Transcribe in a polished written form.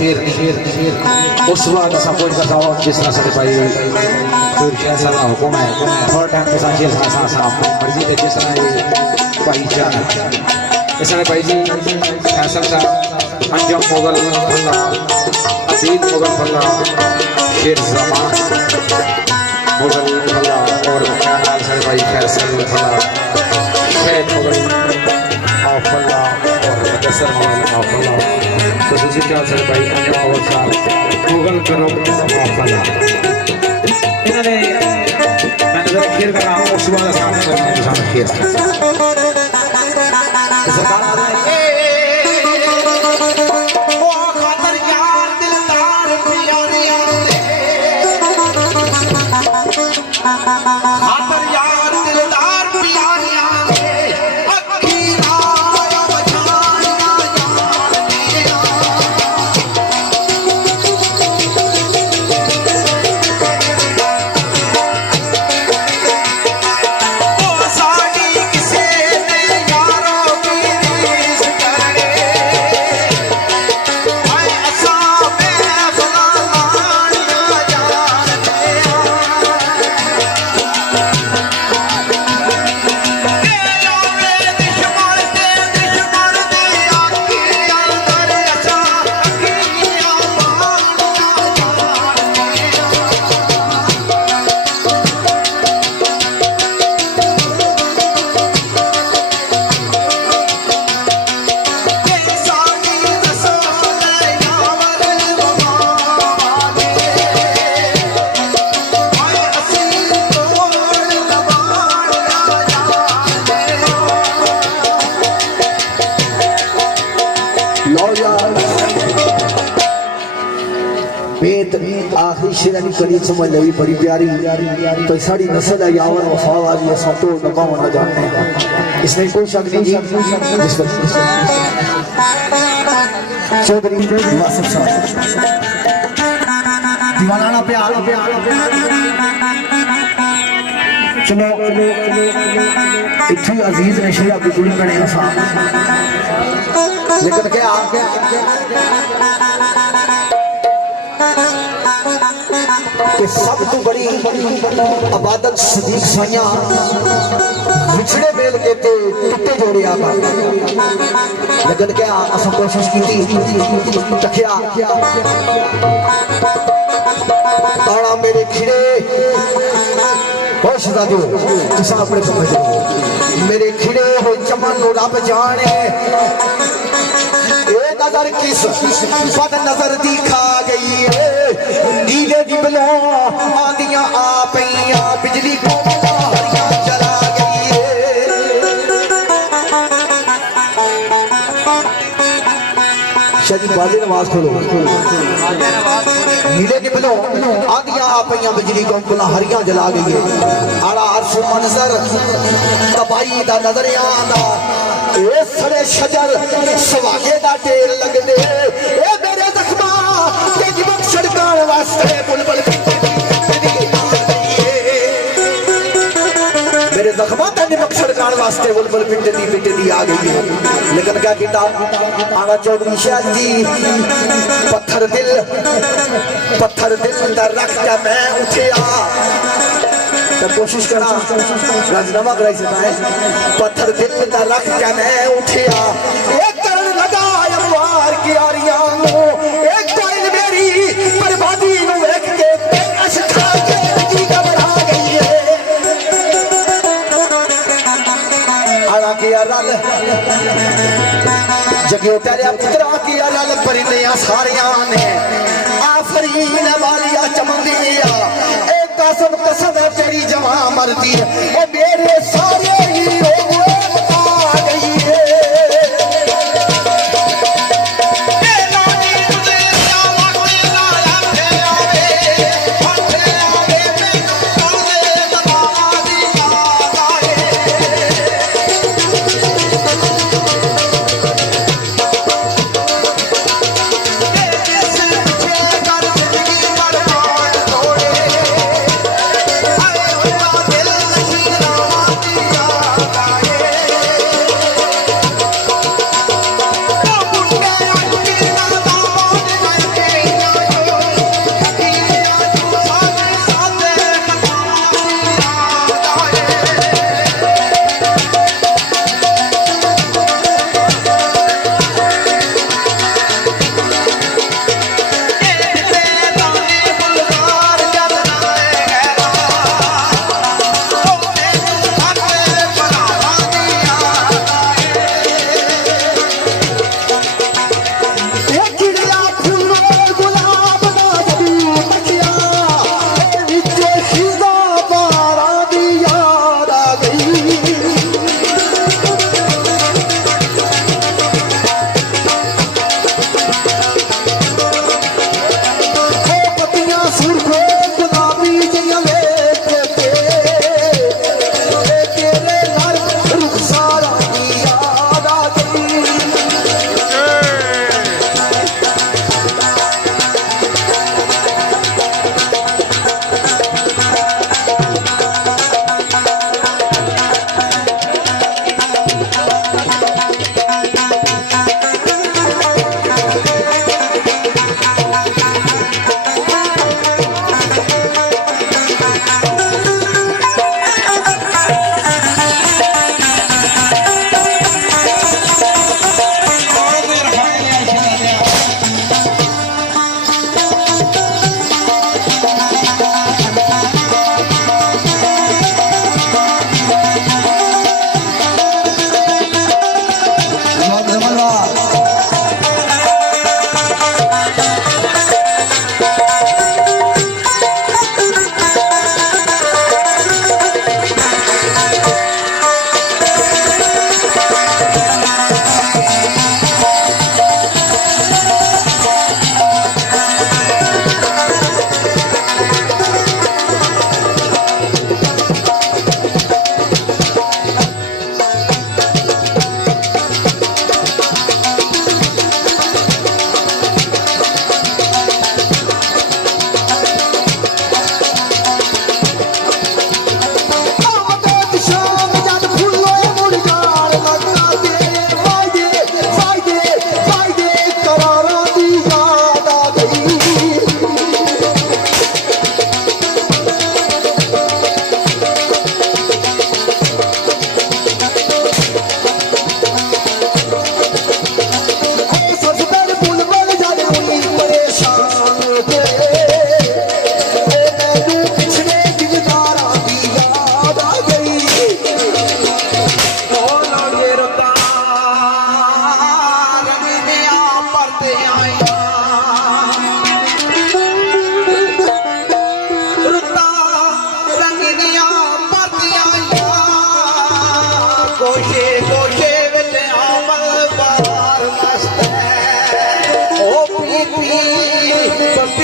शेर उस वक्त ऐसा कोई का जवाब जिस तरह से भाई फिर कैसा ना हुक्म है थोड़ा टाइम के साथ शेर सा मर्जी के जिस तरह भाई जाना इसने भाई जी फैसल सा अंजम मुगल फल्ला अजीत मुगल फल्ला शेर जमान मुगल फल्ला और नाल से भाई फैसल फल्ला शेख मुगल फल्ला और मुदस्सर फल्ला तो दूसरी तरफ से भाई अंजम मुगल साहब मुगल करो फल्ला इन्होंने मैंने जरा खेल का नाम उस वाला सामने करने के सामने खेल सरकार आ रहा है आखिरी शेरानी कड़ी समझ लगी बड़ी प्यारी तो साड़ी नस्ल है यावर वफा वाली है सब तो नबा होना जानते हैं इसमें कोई शक नहीं जी चौधरी वासिफ साहब दीवाना प्यार चलो इतनी अजीज ने शेर आपकी कुड़ी करने इंसान लेकिन क्या कि सब तो बड़ी आबादत सदीक साइया विछड़े मेल के टुटे जोड़े आगा लेकिन क्या असा कोशिश की तकिया ताड़ा मेरे खिड़े होश दादो तुसा अपने समझ लो मेरे खिड़े हो चमन रब जाने नजर किस बद नजर दिखा गई है नीले दिबलो आंधियां आ पईया बिजली को हरियां जला गई है शरीफ बाजे नमाज खोलो नीले दिबलो आंधियां आ पईया बिजली को हरियां जला गई है आला अर्श मंजर तबाही दा नजर आंदा ए सड़े शजर सवागे दा ढेर लगदे ए मेरे जख्मा ते जीवन सड़काण वास्ते बुलबुल मेरे जख्मा ते जीवन सड़काण वास्ते बुलबुल पिटदी आ गई है लेकिन क्या कीता आना चौधरी शाह जी पत्थर दिल दा रख के मैं उठिया तो कोशिश करा राजनामा कराई सकता है पत्थर दिल का रख के मैं उठिया एक करण लगा अमवार की आरियां एक कोयल मेरी बर्बादी नु देख के बेकस खा के जी घबरा गई है आला की रल जगे तेरे पुत्रा की रल परिंदियां सारियां ने आफरीन वालिया चमंदिया कसम कसम है तेरी जवां मरती है वो मेरे सारे हीरो आ गई है पी